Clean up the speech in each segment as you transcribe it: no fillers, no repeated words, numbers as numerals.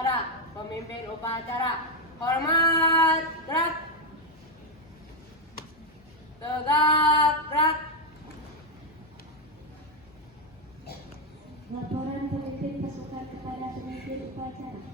Menpora, pemimpin upacara. Hormat, gerak. Tegak, gerak. Laporan pemimpin pasukan kepada pemimpin upacara.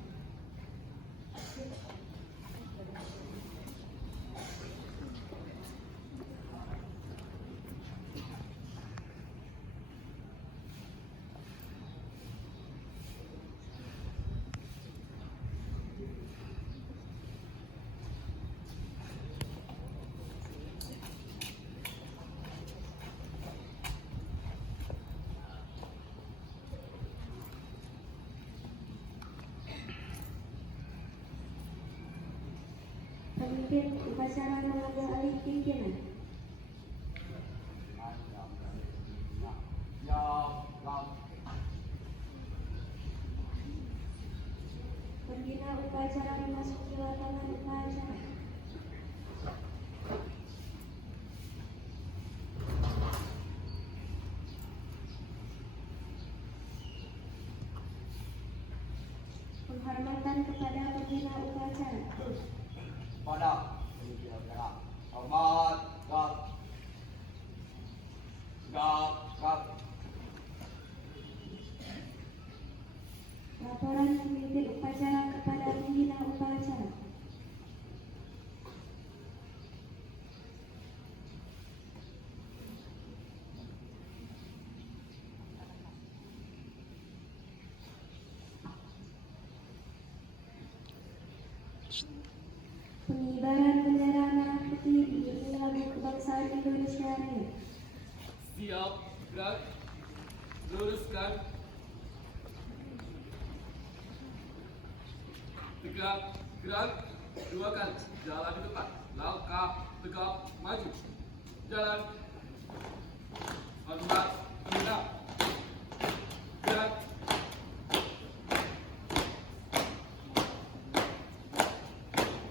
Pemimpin upacara mengambil alih pimpinan. Pembina upacara memasuki lapangan upacara. Penghormatan kepada pembina upacara. Pada pemimpin upacara. Hormat, gerak. Tegak, gerak. Laporan pemimpin upacara kepada pembina upacara. Pengibaran bendera merah putih diiringi lagu kebangsaan Indonesia Raya. Siap, gerak, luruskan, tegak, gerak, 2 kali, jalan di depan, langkah, tegak, maju, jalan, hormat, tegak, gerak,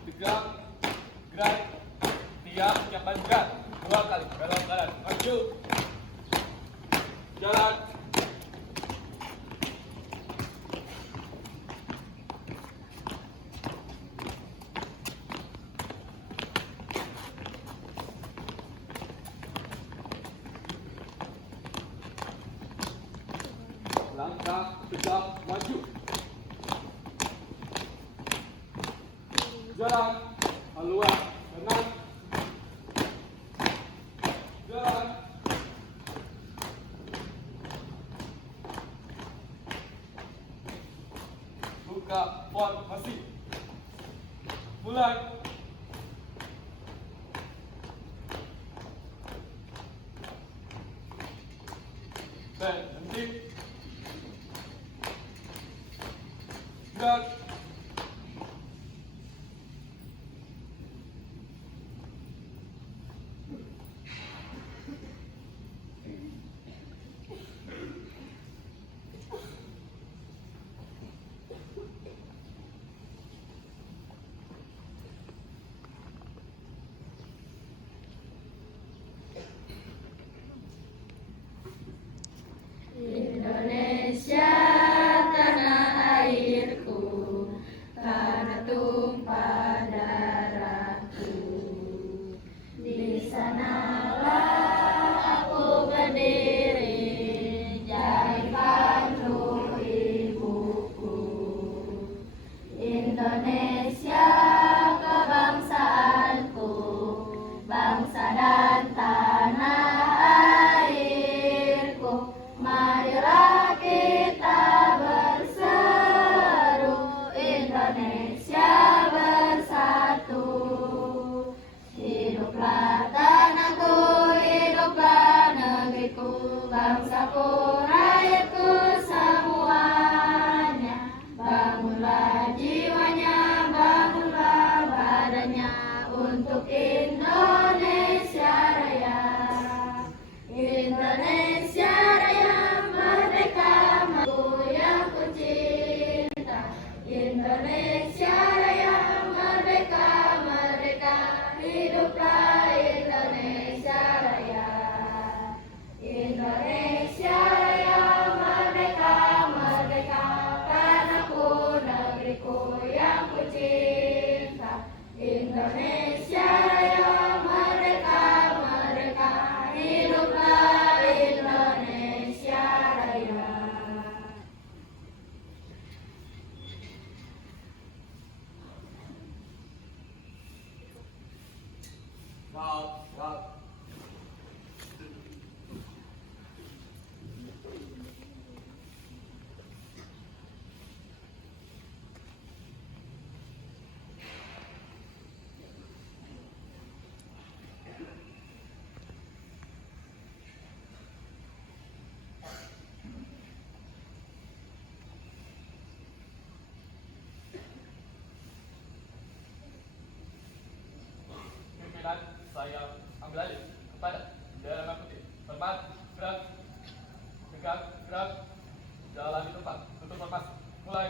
tegak, gerak, tiap ucapan gerak, 2 kali, dalam jalan, maju, jalan. Langkah tegak maju. Jalan haluan kanan. Jalan. Buka formasi. Mulai. Berhenti. Gerak. Indonesia tanah airku, karena tumpah darahku. Di sanalah aku berdiri, jadi pandu ibuku. Indonesia kebangsaanku, bangsa dan tanah airku. Marilah kita berseru, Indonesia bersatu. Hiduplah tanahku, hiduplah negeriku, bangsaku, rakyatku semuanya. Bangunlah jiwanya, Gerak. Pimpinan saya ambil alih kepada bendera merah putih. Hormat, gerak. Tegak, gerak. Jalan di tempat. Tutup formasi. Mulai.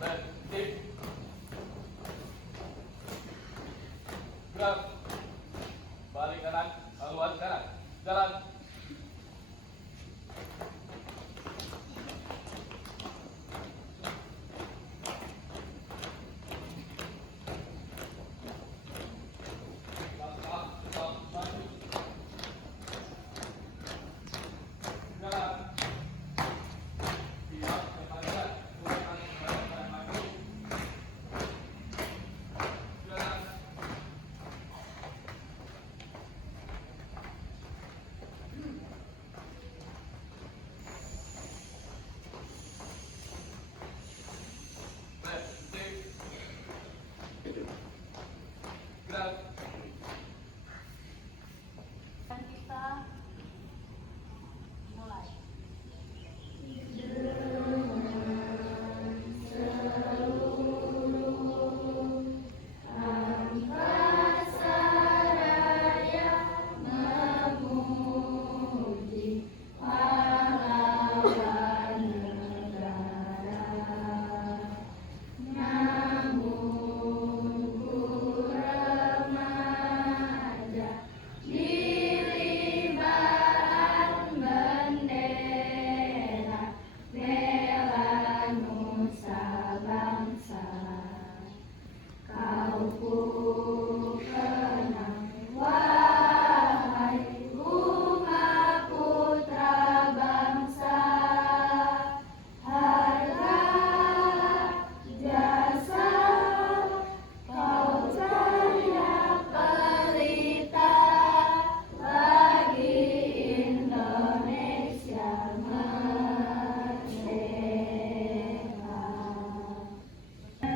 Berhenti. Gerak. Balik kanan, haluan kanan. Jalan. Langkah, tetap maju. Jalan. Siap, berpanjang. Gerakan berpanjang maju. Jalan. Berhenti. Gerak. Dan kita mulai. Angkasa raya memuji pahlawan negara. Namun ku remaja di limbaan bendera bela nusa bangsa. Kau ku kenang, wahai bunga putra bangsa. Harga jasa kau saya pelita bagi Indonesia merdeka.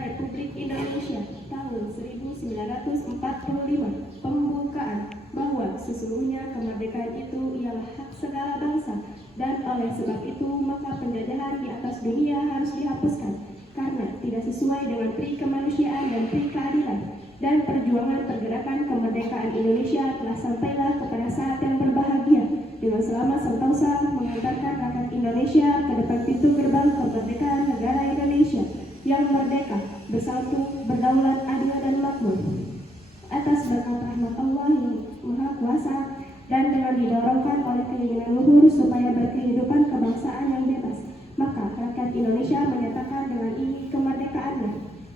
Republik Indonesia tahun 1945 pembukaan bahwa sesungguhnya kemerdekaan itu ialah hak segala bangsa dan oleh sebab itu maka penjajahan di atas dunia harus dihapuskan karena tidak sesuai dengan pri kemanusiaan dan pri keadilan, dan perjuangan pergerakan kemerdekaan Indonesia telah sampailah kepada saat yang berbahagia dengan selama sentosa mengantarkan rakyat Indonesia ke depan pintu gerbang kemerdekaan negara Indonesia yang merdeka, bersatu, berdaulat, adil dan makmur. Atas berkat rahmat Allah yang Maha Kuasa dan dengan didorongkan oleh keinginan luhur supaya berkehidupan kebangsaan yang bebas, maka rakyat Indonesia menyatakan dengan ini kemerdekaannya.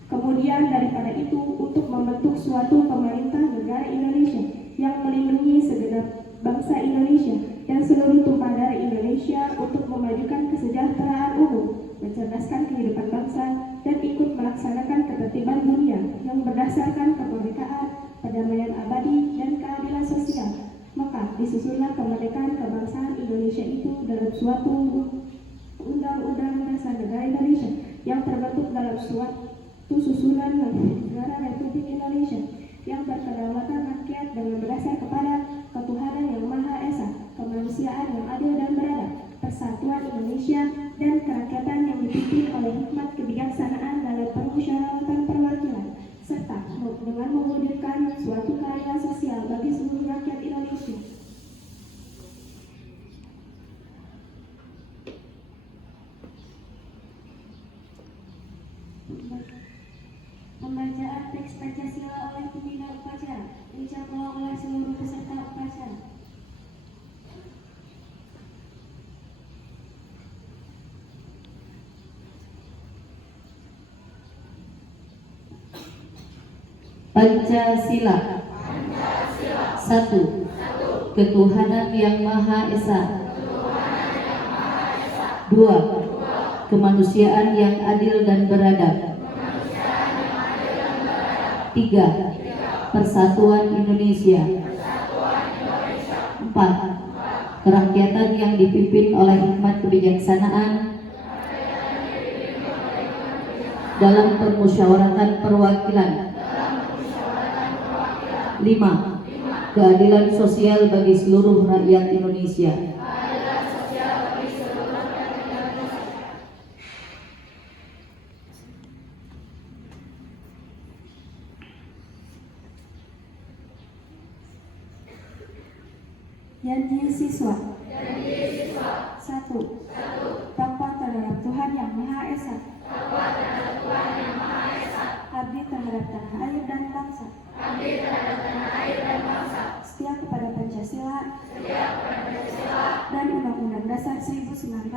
Kemudian daripada itu untuk membentuk suatu pemerintah negara Indonesia yang melindungi segenap bangsa Indonesia dan seluruh tumpah darah Indonesia untuk memajukan kesejahteraan umum, mencerdaskan kehidupan bangsa, dan ikut melaksanakan ketertiban dunia yang berdasarkan kemerdekaan, perdamaian abadi, dan keadilan sosial. Maka disusunlah kemerdekaan kebangsaan Indonesia itu dalam suatu Undang-Undang Dasar Negara Indonesia yang terbentuk dalam suatu susunan negara Republik Indonesia yang berkedaulatan rakyat dengan berdasar kepada ketuhanan yang Maha Esa, kemanusiaan yang adil dan beradab, persatuan Indonesia, dan kerakyatan yang dipimpin oleh hikmat kebijaksanaan dalam permusyawaratan perwakilan, serta dengan mewujudkan suatu keadilan sosial bagi seluruh rakyat Indonesia. Pembacaan teks Pancasila oleh pembina upacara dicapai oleh seluruh peserta upacara. Pancasila. Satu. Ketuhanan yang Maha Esa. Dua. kemanusiaan yang adil dan beradab. 3. Persatuan Indonesia. 4. Kerakyatan yang dipimpin oleh hikmat kebijaksanaan dalam permusyawaratan perwakilan. 5. Keadilan sosial bagi seluruh rakyat Indonesia. Janji siswa. 1. Takwa terhadap Tuhan Yang Maha Esa. Abdi terhadap tanah air dan bangsa. Setia kepada Pancasila. Dan Undang-Undang Dasar 1945. 2.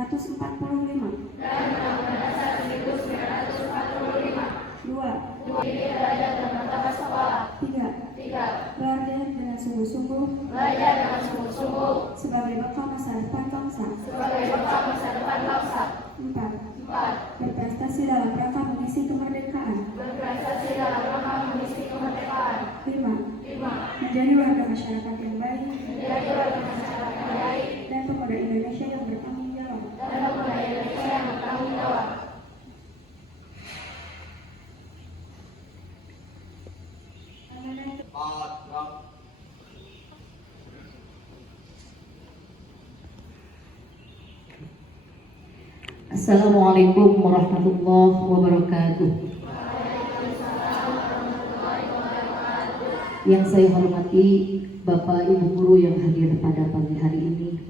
3. Belajar dengan sungguh-sungguh sebagai bekal masa depan bangsa. 4. Berprestasi dalam rangka mengisi kemerdekaan. 5. Menjadi warga masyarakat yang baik dan pemuda Indonesia yang bertanggung jawab. 4. Gerak. Assalamualaikum warahmatullahi wabarakatuh. Yang saya hormati Bapak Ibu guru yang hadir pada pagi hari ini,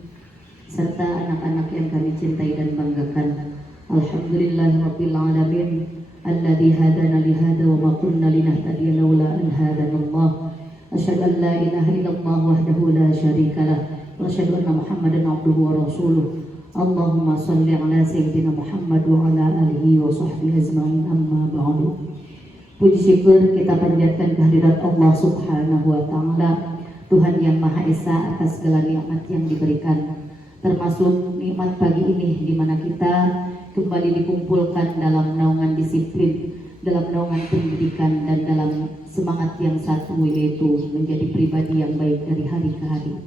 serta anak-anak yang kami cintai dan banggakan. Alhamdulillahirabbil alamin alladzi hadana li hada wa ma kunna linahtadiya laula an hadanallah. Asyhadu an la ilaha illallah wahdahu la syarikalah wa asyhadu anna Muhammadan abduhu wa rasuluh. Allahumma salli ala sayyidina Muhammad wa ala alihi wa sahbihi ajma'in, amma ba'du. Puji syukur kita panjatkan kehadirat Allah Subhanahu wa taala, Tuhan yang Maha Esa, atas segala nikmat yang diberikan, termasuk nikmat pagi ini di mana kita kembali dikumpulkan dalam naungan disiplin, dalam naungan pendidikan, dan dalam semangat yang satu, yaitu menjadi pribadi yang baik dari hari ke hari.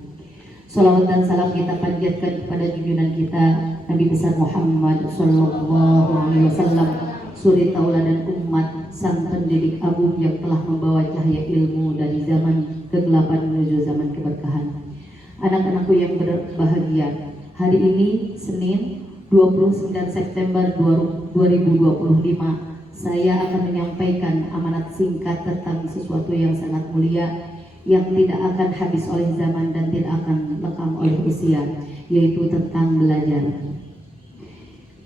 Salawat dan salam kita panjatkan kepada junjungan kita Nabi besar Muhammad sallallahu alaihi wasallam, suri tauladan umat, sang pendidik agung yang telah membawa cahaya ilmu dari zaman kegelapan menuju zaman keberkahan. Anak-anakku yang berbahagia, hari ini Senin 29 September 2025, saya akan menyampaikan amanat singkat tentang sesuatu yang sangat mulia, yang tidak akan habis oleh zaman dan tidak akan lekang oleh usia, yaitu tentang belajar.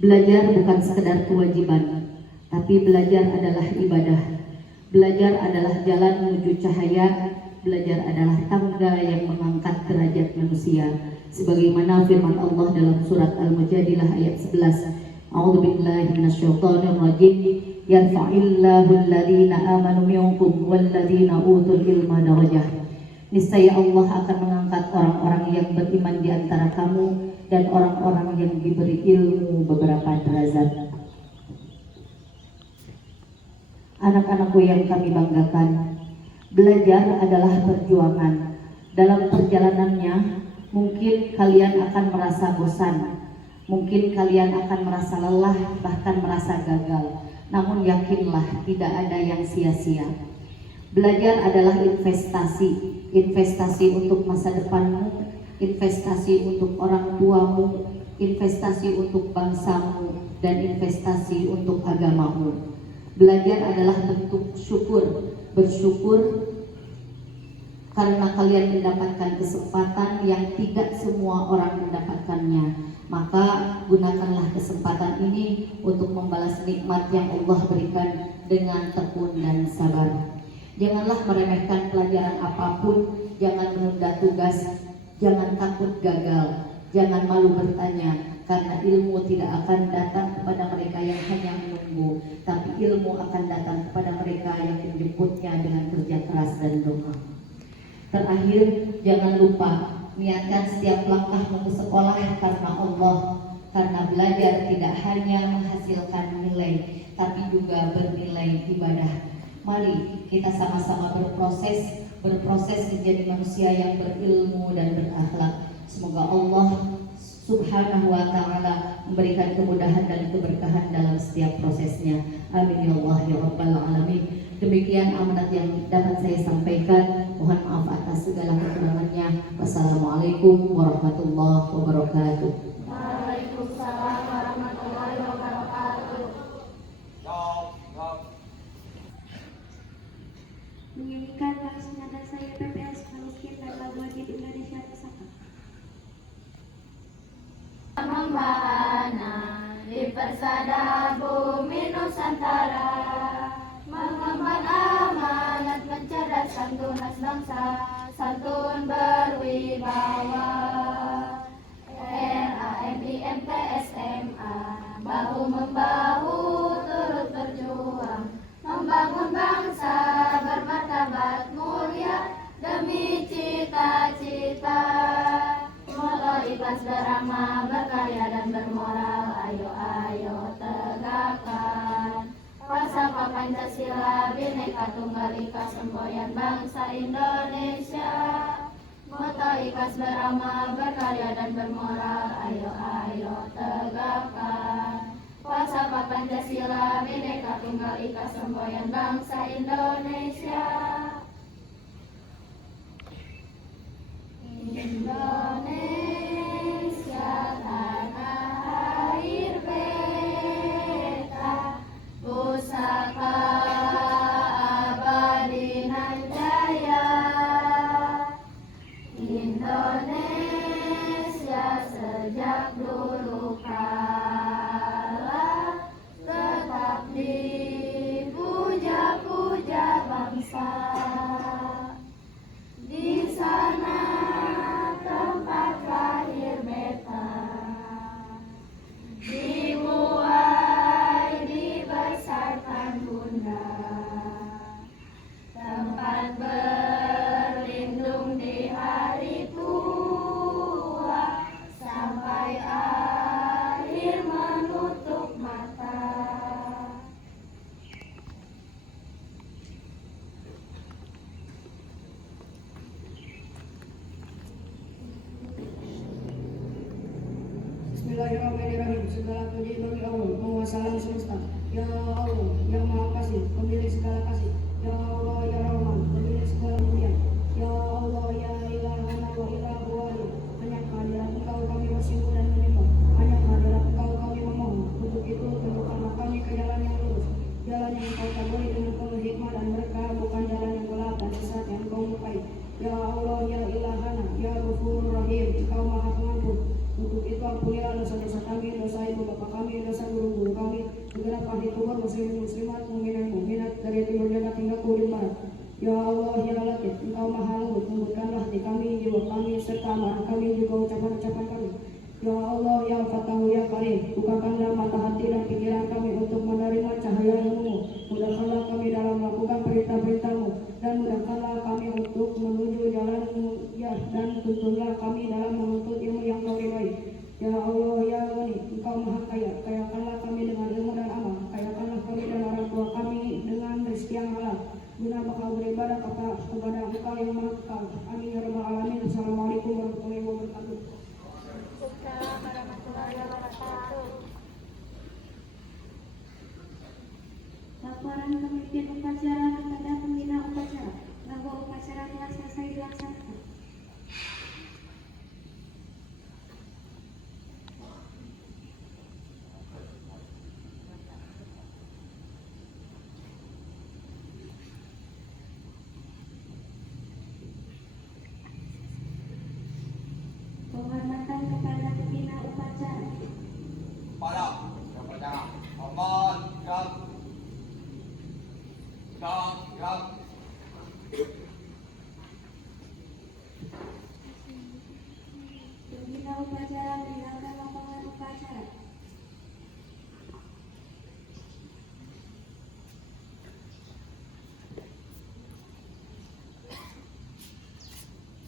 Belajar bukan sekedar kewajiban, tapi belajar adalah ibadah. Belajar adalah jalan menuju cahaya. Belajar adalah tangga yang mengangkat derajat manusia, sebagaimana firman Allah dalam surat Al-Mujadilah ayat 11. A'udzubillahi minasyaitonir rajim. Yarfa'illahu alladhina amanu minkum walladhina utul ilma darajah. Niscaya Allah akan mengangkat orang-orang yang beriman di antara kamu dan orang-orang yang diberi ilmu beberapa derajat. Anak-anakku yang kami banggakan, belajar adalah perjuangan. Dalam perjalanannya, mungkin kalian akan merasa bosan, mungkin kalian akan merasa lelah, bahkan merasa gagal. Namun yakinlah, tidak ada yang sia-sia. Belajar adalah investasi, investasi untuk masa depanmu, investasi untuk orang tuamu, investasi untuk bangsamu, dan investasi untuk agamamu. Belajar adalah bentuk syukur, bersyukur karena kalian mendapatkan kesempatan yang tidak semua orang mendapatkannya. Maka gunakanlah kesempatan ini untuk membalas nikmat yang Allah berikan dengan tekun dan sabar. Janganlah meremehkan pelajaran apapun, jangan menunda tugas, jangan takut gagal, jangan malu bertanya, karena ilmu tidak akan datang kepada mereka yang hanya menunggu, tapi ilmu akan datang kepada mereka yang menjemputnya dengan kerja keras dan doa. Terakhir, jangan lupa niatkan setiap langkahmu ke sekolah karena Allah, karena belajar tidak hanya menghasilkan nilai, tapi juga bernilai ibadah. Mari kita sama-sama berproses menjadi manusia yang berilmu dan berakhlak. Semoga Allah Subhanahu wa ta'ala memberikan kemudahan dan keberkahan dalam setiap prosesnya. Amin ya Allah ya Rabbal alamin. Demikian amanat yang dapat saya sampaikan. Mohon maaf atas segala kekurangannya. Wassalamualaikum warahmatullahi wabarakatuh. Waalaikumsalam warahmatullahi wabarakatuh. Jawab. Menyanyikan lagu nada saya PPS Miskin dan lagu wajib Indonesia Pusaka. Membahana di persada bumi Nusantara, mengemban amanat mencerdaskan tunas bangsa, santun berwibawa. RAMIMTSMA bahu membahu turut berjuang, membangun bangsa bermartabat mulia demi cita-cita. Moto ikhlas beramal, berkarya dan bermoral, ayo tegakkan falsafah Pancasila, Bhinneka Tunggal Ika, semboyan bangsa Indonesia. Moto ikhlas beramal, berkarya dan bermoral, ayo tegakkan falsafah Pancasila, Bhinneka Tunggal Ika, semboyan bangsa Indonesia. Indonesia tanah air beta, pusaka abadi nan jaya. Indonesia sejak dulu kala tetap dipuja-puja bangsa. Di sana tempat lahir beta, dibuai dibesarkan bunda, tempat berlindung di hari tua, sampai akhir menutup mata. Bismillahirrahmanirrahim. Segala puji bagi Allah, penguasa alam semesta. Ya Allah, yang Maha Kasih, pemilik segala kasih. Ya Allah, ya Rahman, pemilik segala mulia. Ya Allah, ya Ilahana wa Ilahu wahid. Hanya kehadirat Engkau kami bersyukur dan menyembah. Hanya kehadirat Engkau kami memohon. Untuk itu tunjukkanlah kami ke jalan yang lurus, jalan yang Engkau taburi dengan penuh hikmah dan berkah, bukan jalan yang gelap dan sesat yang Engkau murkai. Ya Allah, ya Ilahana, ya Ghafurur Rahim, Engkau Maha Pengampun. Untuk itu ampunilah dosa-dosa kami, dosa ibu bapa kami, dosa guru-guru kami, segenap ahli kubur muslimin muslimat, mukminin mukminat dari timur barat hingga ke ujung barat. Ya Allah, ya Latif, Engkau Maha Lembut, lembutkanlah hati kami, jiwa kami, serta amarah kami, juga ucapan-ucapan kami. Ya Allah, ya Fatahu, ya Karim, bukakanlah mata hati dan pikiran kami untuk menerima cahaya ilmu-Mu. Mudahkanlah kami dalam melakukan perintah-perintah-Mu, dan mudahkanlah kami untuk menuju jalan-Mu, ya, dan tuntunlah kami dalam menuntut ilmu yang Kau ridhai. Ya Allah, ya Ghani, Engkau Maha Kaya, kayakanlah kami dengan ilmu dan amal, kayakanlah kami dan orang tua kami dengan rezeki yang halal, guna bakal beribadah kepada Engkau yang Maha Kekal. Amin ya Rabbal alamin. Assalamualaikum warahmatullahi wabarakatuh. Waalaikumsalam warahmatullahi wabarakatuh. Laporan pemimpin upacara kepada pembina upacara. Lagu upacara telah selesai dilaksanakan. Penghormatan kepada pembina upacara. Pada upacara. Hormat. Gerak. Pembina upacara meninggalkan lapangan upacara.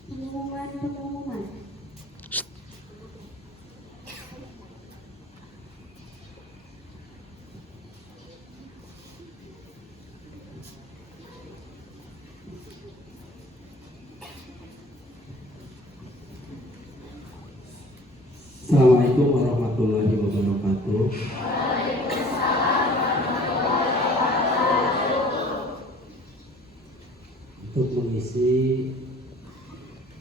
Pengumuman. Assalamualaikum warahmatullahi wabarakatuh. Untuk mengisi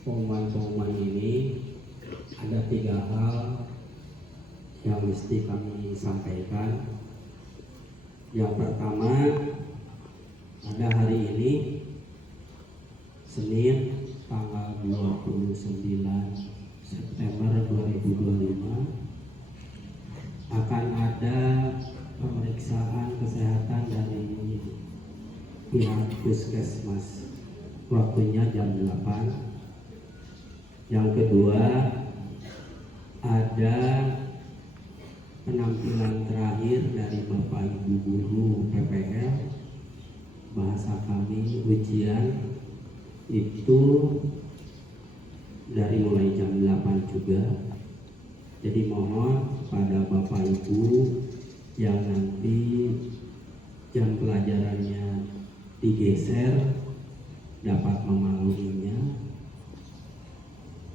pengumuman-pengumuman ini ada 3 hal yang mesti kami sampaikan. Yang pertama, ada hari ini Senin tanggal 29 September 2025 akan ada pemeriksaan kesehatan dari pihak puskesmas. Waktunya jam 8. Yang kedua, ada penampilan terakhir dari Bapak Ibu Guru PPL. Bahasa kami ujian itu dari mulai jam 8 juga. Jadi mohon pada Bapak Ibu yang nanti jam pelajarannya digeser dapat memakluminya.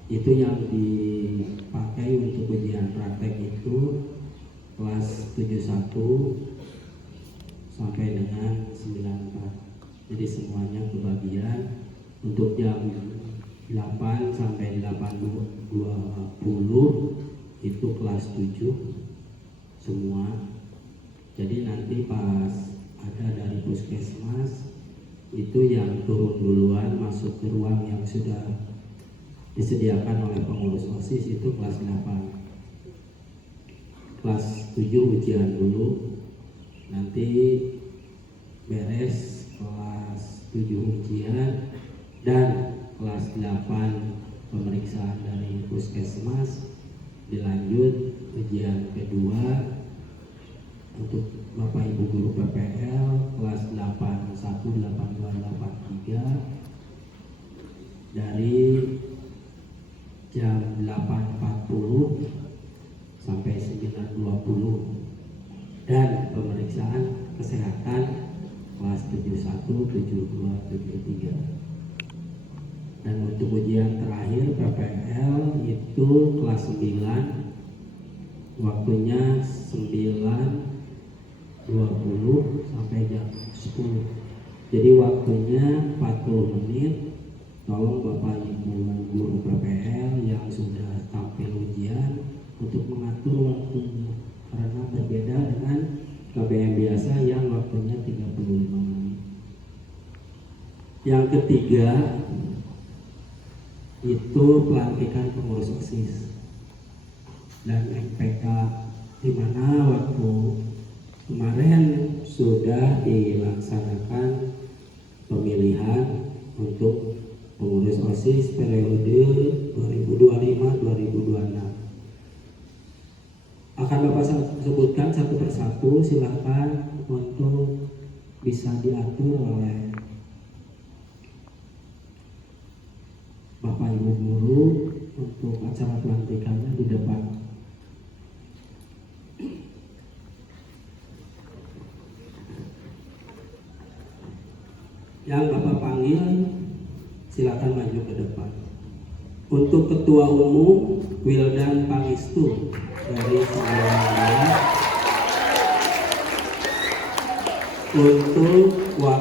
Itu yang dipakai untuk ujian praktek itu kelas 71 sampai dengan 94. Jadi semuanya kebagian. Untuk jam 8 sampai 8.20 itu kelas 7 semua. Jadi nanti pas ada dari puskesmas itu yang turun duluan masuk ke ruang yang sudah disediakan oleh pengurus OSIS itu kelas 8. Kelas 7 ujian dulu, nanti beres kelas 7 ujian dan kelas 8 pemeriksaan dari puskesmas, dilanjut ujian kedua untuk Bapak Ibu Guru PPL kelas 81, 82, 83 dari jam 8.40 sampai 9.20 dan pemeriksaan kesehatan kelas 71, 72, 73. Dan untuk ujian terakhir PPL itu kelas 9, waktunya 9.20 sampai jam 10. Jadi waktunya 40 menit. Tolong Bapak Ibu Guru PPL yang sudah tampil ujian untuk mengatur waktunya, karena berbeda dengan KBM biasa yang waktunya 35 menit. Yang ketiga itu pelantikan pengurus OSIS dan MPK, di mana waktu kemarin sudah dilaksanakan pemilihan untuk pengurus OSIS periode 2025-2026. Akan Bapak sebutkan satu persatu, silakan untuk bisa diatur oleh Bapak Ibu Guru untuk acara pelantikannya di depan. Yang Bapak panggil silakan maju ke depan. Untuk Ketua Umum Wildan Pangestu dari Singapura. Untuk